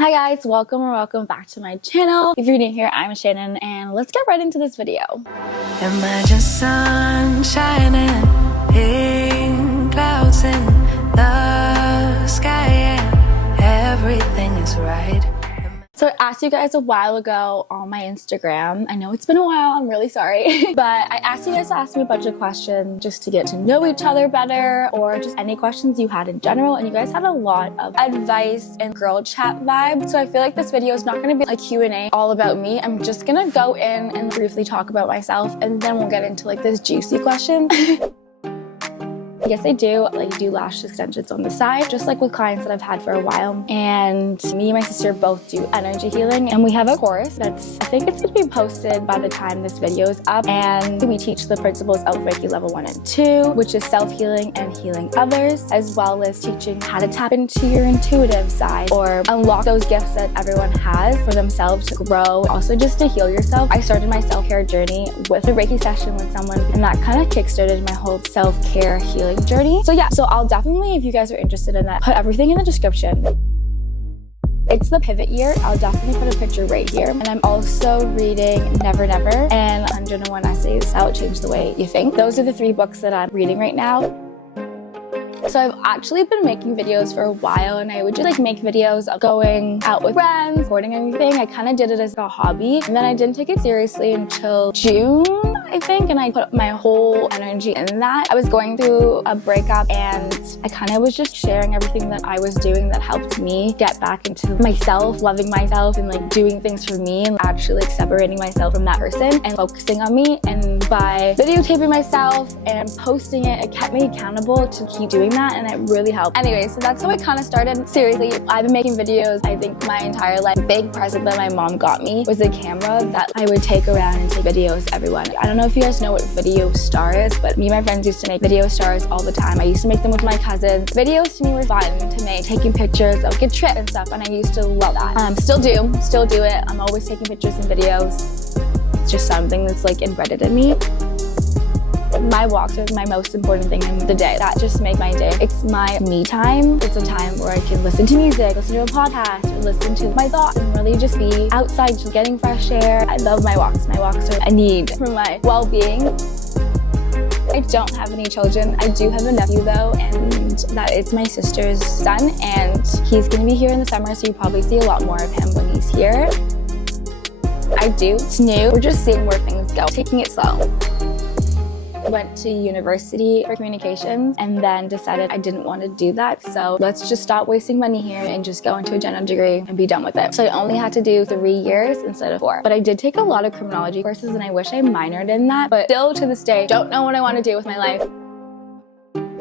Hi guys, welcome back to my channel. If you're new here, I'm Shannon and let's get right into this video. Imagine sun shining, pink clouds in the sky and everything is right. So I asked you guys a while ago on my Instagram. I know it's been a while, I'm really sorry. But I asked you guys to ask me a bunch of questions just to get to know each other better, or just any questions you had in general. And you guys had a lot of advice and girl chat vibes. So I feel like this video is not gonna be a Q&A all about me. I'm just gonna go in and briefly talk about myself, and then we'll get into like this juicy question. Yes, I do lash extensions on the side, just like with clients that I've had for a while. And me and my sister both do energy healing, and we have a course that's, I think it's gonna be posted by the time this video is up. And we teach the principles of Reiki level 1 and 2, which is self-healing and healing others, as well as teaching how to tap into your intuitive side or unlock those gifts that everyone has for themselves to grow. Also just to heal yourself. I started my self-care journey with a Reiki session with someone, and that kind of kickstarted my whole self-care healing journey. So yeah, so I'll definitely, if you guys are interested in that, put everything in the description. It's the pivot year. I'll definitely put a picture right here. And I'm also reading Never Never and 101 Essays That Will Change the Way You Think. Those are the 3 books that I'm reading right now. So I've actually been making videos for a while, and I would just make videos of going out with friends, recording everything. I kind of did it as a hobby, and then I didn't take it seriously until June, I think, and I put my whole energy in that. I was going through a breakup, and I kind of was just sharing everything that I was doing that helped me get back into myself, loving myself, and doing things for me, and actually separating myself from that person and focusing on me. And by videotaping myself and posting it, it kept me accountable to keep doing that, and it really helped. Anyway, so that's how it kind of started. Seriously, I've been making videos, I think, my entire life. The big present that my mom got me was a camera that I would take around and take videos of everyone. I don't know if you guys know what Video Star is, but me and my friends used to make video stars all the time. I used to make them with my cousins. Videos to me were fun to make, taking pictures of good trips and stuff, and I used to love that. Still do it. I'm always taking pictures and videos. It's just something that's embedded in me. My walks are my most important thing in the day. That just make my day. It's my me time. It's a time where I can listen to music, listen to a podcast, or listen to my thoughts, and really just be outside, just getting fresh air. I love my walks. My walks are a need for my well-being. I don't have any children. I do have a nephew though, and that is my sister's son, and he's gonna be here in the summer, so you probably see a lot more of him when he's here. I do. It's new. We're just seeing where things go, taking it slow. Went to university for communications and then decided I didn't want to do that. So let's just stop wasting money here and just go into a general degree and be done with it. So I only had to do 3 years instead of 4. But I did take a lot of criminology courses, and I wish I minored in that. But still to this day, don't know what I want to do with my life.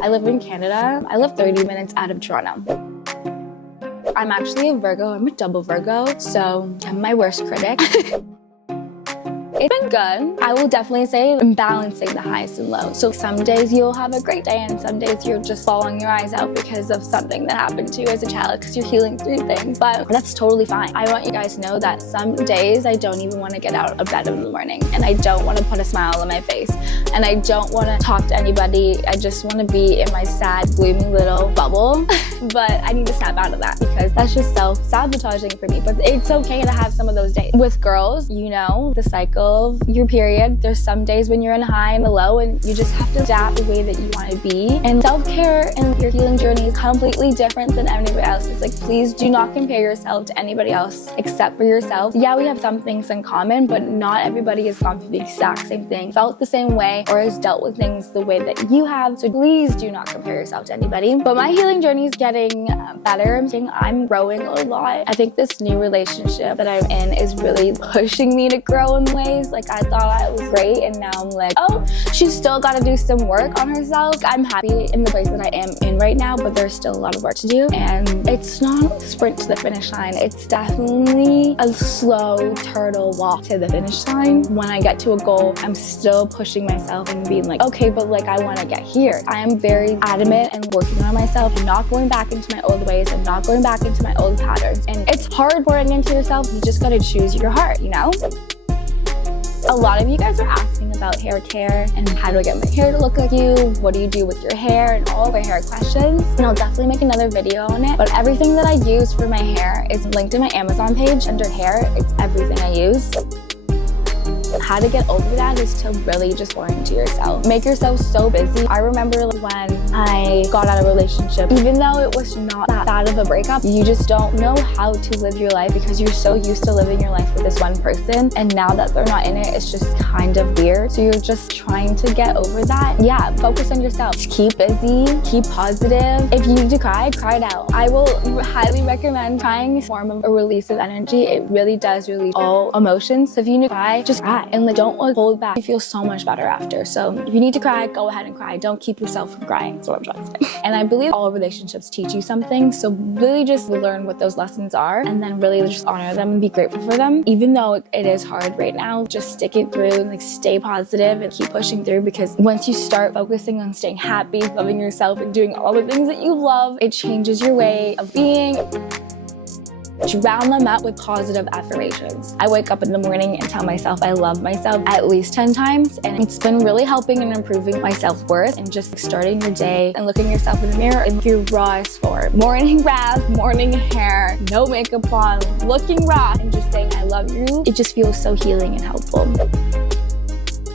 I live in Canada. I live 30 minutes out of Toronto. I'm actually a Virgo. I'm a double Virgo, so I'm my worst critic. It's been good. I will definitely say I'm balancing the highs and lows. So some days you'll have a great day, and some days you're just bawling your eyes out because of something that happened to you as a child, because you're healing through things. But that's totally fine. I want you guys to know that some days I don't even want to get out of bed in the morning, and I don't want to put a smile on my face, and I don't want to talk to anybody. I just want to be in my sad, gloomy little bubble. But I need to snap out of that, because that's just self-sabotaging for me. But it's okay to have some of those days. With girls, you know the cycle of your period. There's some days when you're in a high and a low, and you just have to adapt the way that you want to be. And self-care and your healing journey is completely different than anybody else's. Please do not compare yourself to anybody else except for yourself. Yeah, we have some things in common, but not everybody has gone through the exact same thing, felt the same way, or has dealt with things the way that you have. So please do not compare yourself to anybody. But my healing journey is getting better. I'm growing a lot. I think this new relationship that I'm in is really pushing me to grow in ways. I thought I was great, and now I'm oh, she's still got to do some work on herself. I'm happy in the place that I am in right now, but there's still a lot of work to do, and it's not a sprint to the finish line. It's definitely a slow turtle walk to the finish line. When I get to a goal, I'm still pushing myself and being okay, but I want to get here. I am very adamant and working on myself, and not going back into my old ways and not going back into my old patterns. And it's hard pouring into yourself. You just got to choose your heart, you know? A lot of you guys are asking about hair care and how do I get my hair to look like you? What do you do with your hair? And all of my hair questions. And I'll definitely make another video on it. But everything that I use for my hair is linked in my Amazon page under hair. It's everything I use. How to get over that is to really just pour into yourself. Make yourself so busy. I remember when I got out of a relationship, even though it was not that bad of a breakup, you just don't know how to live your life because you're so used to living your life with this one person. And now that they're not in it, it's just kind of weird. So you're just trying to get over that. Yeah, focus on yourself. Just keep busy, keep positive. If you need to cry, cry it out. I will highly recommend trying a form of a release of energy. It really does release all emotions. So if you need to cry, just cry. And don't hold back. You feel so much better after. So if you need to cry, go ahead and cry. Don't keep yourself from crying. That's what I'm trying to say. And I believe all relationships teach you something. So really just learn what those lessons are and then really just honor them and be grateful for them. Even though it is hard right now, just stick it through and stay positive and keep pushing through, because once you start focusing on staying happy, loving yourself and doing all the things that you love, it changes your way of being. Drown them out with positive affirmations. I wake up in the morning and tell myself I love myself at least 10 times, and it's been really helping and improving my self-worth and just starting your day and looking yourself in the mirror in your rawest form. Morning bath, morning hair, no makeup on, looking raw, and just saying I love you. It just feels so healing and helpful.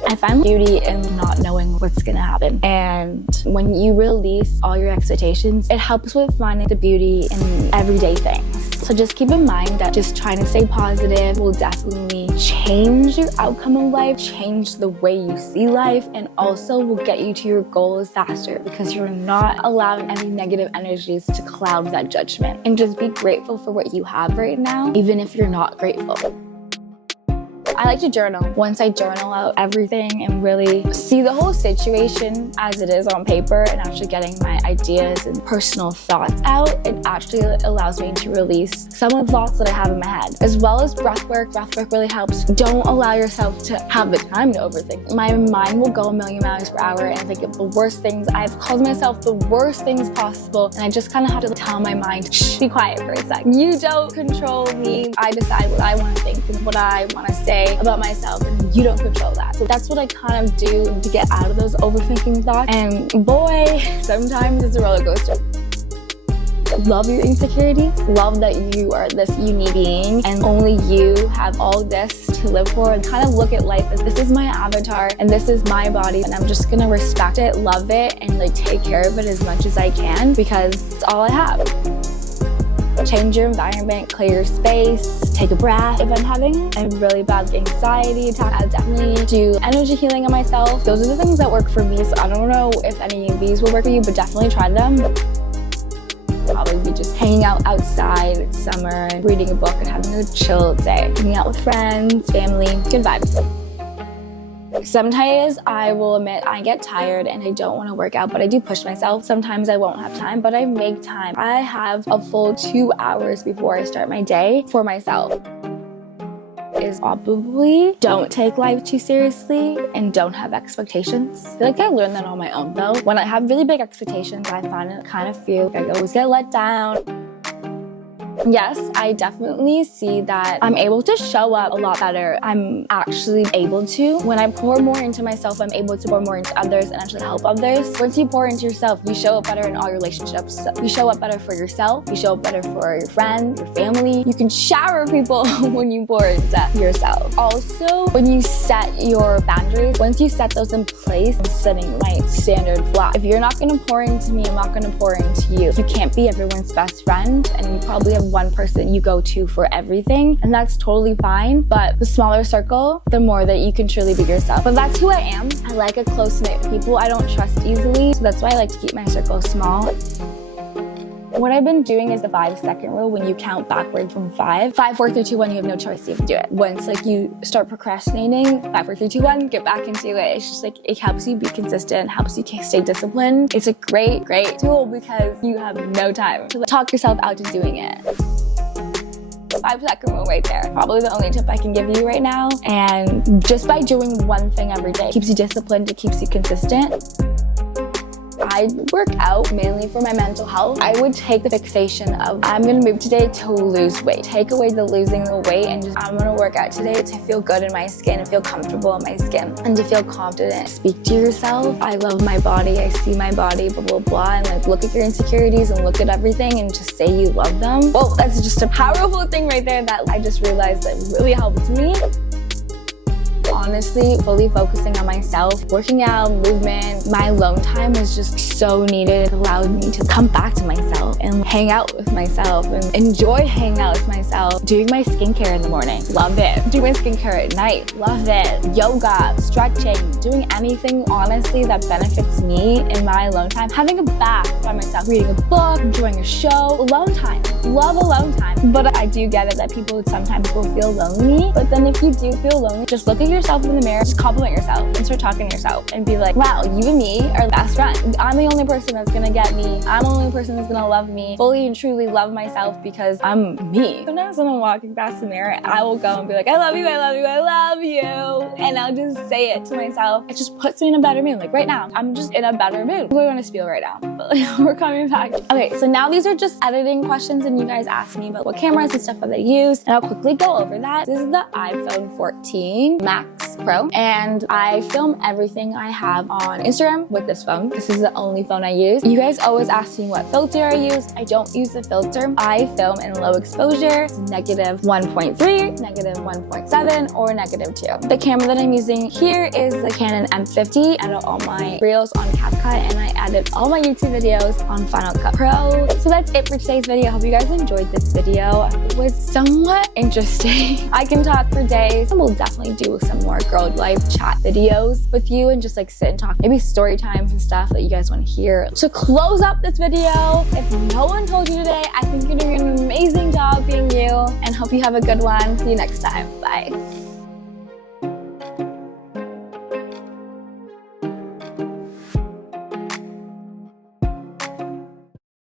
I find beauty in not knowing what's gonna happen. And when you release all your expectations, it helps with finding the beauty in everyday things. So just keep in mind that just trying to stay positive will definitely change your outcome of life, change the way you see life, and also will get you to your goals faster because you're not allowing any negative energies to cloud that judgment. And just be grateful for what you have right now, even if you're not grateful. I like to journal. Once I journal out everything and really see the whole situation as it is on paper and actually getting my ideas and personal thoughts out, it actually allows me to release some of the thoughts that I have in my head. As well as breath work. Breath work really helps. Don't allow yourself to have the time to overthink. My mind will go a million miles per hour and think of the worst things. I've called myself the worst things possible, and I just kind of have to tell my mind, shh, be quiet for a sec. You don't control me. I decide what I want to think and what I want to say about myself, and you don't control that. So that's what I kind of do to get out of those overthinking thoughts. And boy, sometimes it's a roller coaster. Love your insecurities. Love that you are this unique being and only you have all this to live for, and kind of look at life as this is my avatar and this is my body, and I'm just gonna respect it, love it, and take care of it as much as I can because it's all I have. Change your environment, clear your space, take a breath. If I'm having a really bad anxiety attack, I'll definitely do energy healing on myself. Those are the things that work for me, so I don't know if any of these will work for you, but definitely try them. Probably be just hanging out outside, it's summer, and reading a book and having a chill day. Hanging out with friends, family, good vibes. Sometimes I will admit I get tired and I don't want to work out, but I do push myself. Sometimes I won't have time, but I make time. I have a full 2 hours before I start my day for myself. Is probably don't take life too seriously and don't have expectations. I feel like I learned that on my own though. When I have really big expectations, I find it kind of feel like I always get let down. Yes, I definitely see that I'm able to show up a lot better. I'm actually able to. When I pour more into myself, I'm able to pour more into others and actually help others. Once you pour into yourself, you show up better in all your relationships. You show up better for yourself. You show up better for your friends, your family. You can shower people when you pour into yourself. Also, when you set your boundaries, once you set those in place, I'm setting my standard flat. If you're not gonna pour into me, I'm not gonna pour into you. You can't be everyone's best friend, and you probably have one person you go to for everything, and that's totally fine. But the smaller circle, the more that you can truly be yourself. But that's who I am. I like a close-knit people. I don't trust easily, so that's why I like to keep my circle small. What I've been doing is the 5-second rule. When you count backward from 5, 5, 4, 3, 2, 1, you have no choice, you have to do it. Once you start procrastinating, 5, 4, 3, 2, 1, get back into it. It's just it helps you be consistent, helps you stay disciplined. It's a great tool because you have no time to talk yourself out to doing it. 5-second rule right there. Probably the only tip I can give you right now. And just by doing one thing every day, it keeps you disciplined, it keeps you consistent. I I work out mainly for my mental health. I would take the fixation of I'm gonna move today to lose weight. Take away the losing the weight and just I'm gonna work out today to feel good in my skin and feel comfortable in my skin and to feel confident. Speak to yourself. I love my body. I see my body, blah, blah, blah. And like look at your insecurities and look at everything and just say you love them. Well, that's just a powerful thing right there that I just realized that really helped me. Honestly, fully focusing on myself, working out, movement, my alone time was just so needed. It allowed me to come back to myself and hang out with myself and enjoy hanging out with myself. Doing my skincare in the morning, love it. Doing my skincare at night, love it. Yoga, stretching, doing anything honestly that benefits me in my alone time. Having a bath by myself, reading a book, enjoying a show, alone time. Love alone time. But I do get it that sometimes people feel lonely. But then if you do feel lonely, just look at yourself in the mirror, just compliment yourself and start talking to yourself and be like, wow, you and me are best friends. I'm the only person that's gonna get me. I'm the only person that's gonna love me, fully and truly love myself because I'm me. Sometimes when I'm walking past the mirror, I will go and be like, I love you, I love you, I love you. And I'll just say it to myself. It just puts me in a better mood. Like right now, I'm just in a better mood. What do I want to feel right now? But like, we're coming back. Okay, so now these are just editing questions and you guys asked me about what cameras and stuff that I use. And I'll quickly go over that. This is the iPhone 14 Max Pro. And I film everything I have on Instagram with this phone. This is the only phone I use. You guys always ask me what filter I use. I don't use the filter. I film in low exposure, negative 1.3, negative 1.7, or negative 2. The camera that I'm using here is the Canon M50. I edit all my reels on CapCut and I edit all my YouTube videos on Final Cut Pro. So that's it for today's video. I hope you guys enjoyed this video. It was somewhat interesting. I can talk for days and we'll definitely do some more girl life chat videos with you and just like sit and talk, maybe story times and stuff that you guys want to hear. To close up this video, if no one told you today, I think you're doing an amazing job being you and hope you have a good one. See you next time. Bye.